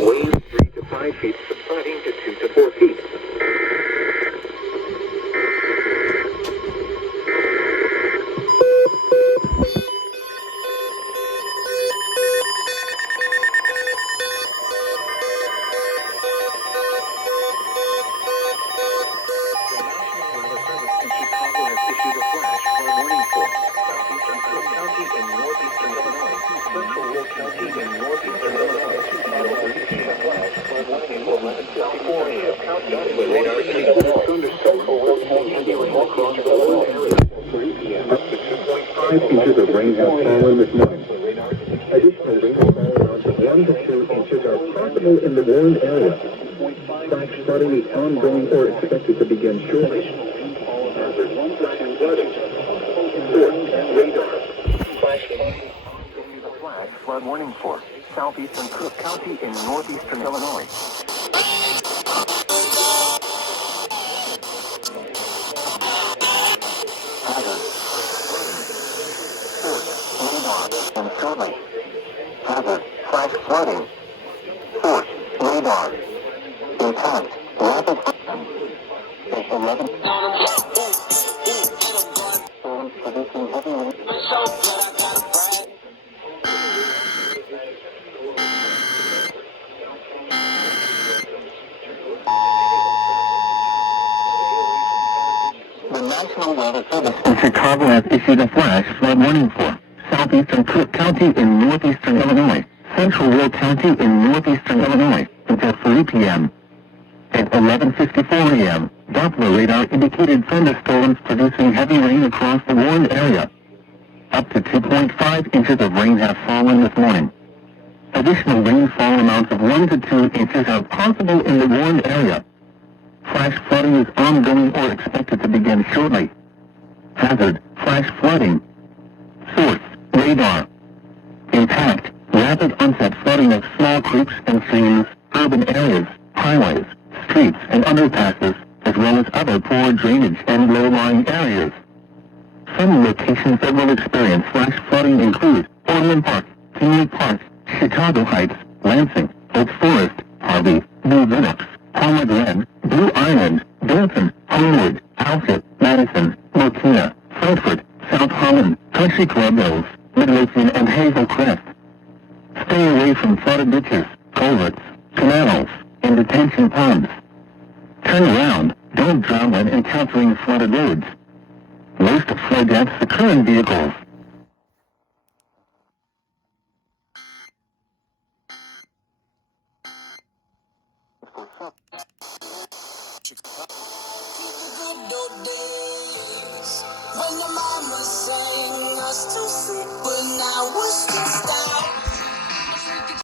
Waves 3 to 5 feet, subsiding to 2 to 4 feet. Inches of rain have fallen this morning. Additional rainfall amounts of 1 to 2 inches are possible in the warned area. Flash flooding is ongoing or expected to begin shortly. Hazard 1 to 2 flooding. Radar. Flash flood warning for southeastern Cook County in northeastern Illinois. Hazard. And shortly. Hazard. Flash flooding. Force. Radar. Intact. Rapid. 11. Producing heavy rain. The National Weather Service in Chicago has issued a flash flood warning for southeastern Cook County in northeastern Illinois, central Will County in northeastern Illinois until 3 p.m. At 11:54 a.m., Doppler radar indicated thunderstorms producing heavy rain across the warned area. Up to 2.5 inches of rain have fallen this morning. Additional rainfall amounts of 1 to 2 inches are possible in the warned area. Flash flooding is ongoing or expected to begin shortly. Hazard, flash flooding. Source, radar. Impact, rapid onset flooding of small creeks and streams, urban areas, highways, streets and underpasses, as well as other poor drainage and low-lying areas. Some locations that will experience flash flooding include Orland Park, Tinley Park, Chicago Heights, Lansing, Oak Forest, Harvey, Blue Linux, Palmer Glen, Blue Island, Dalton, Homewood, Alfred, Madison, Mokina, Frankfurt, South Holland, Country Club Hills, Midlothian and Hazel Crest. Stay away from flooded ditches, culverts, canals, and detention ponds. Turn around, don't drown when encountering flooded roads. Most flood deaths occur in vehicles. When the mama sang us to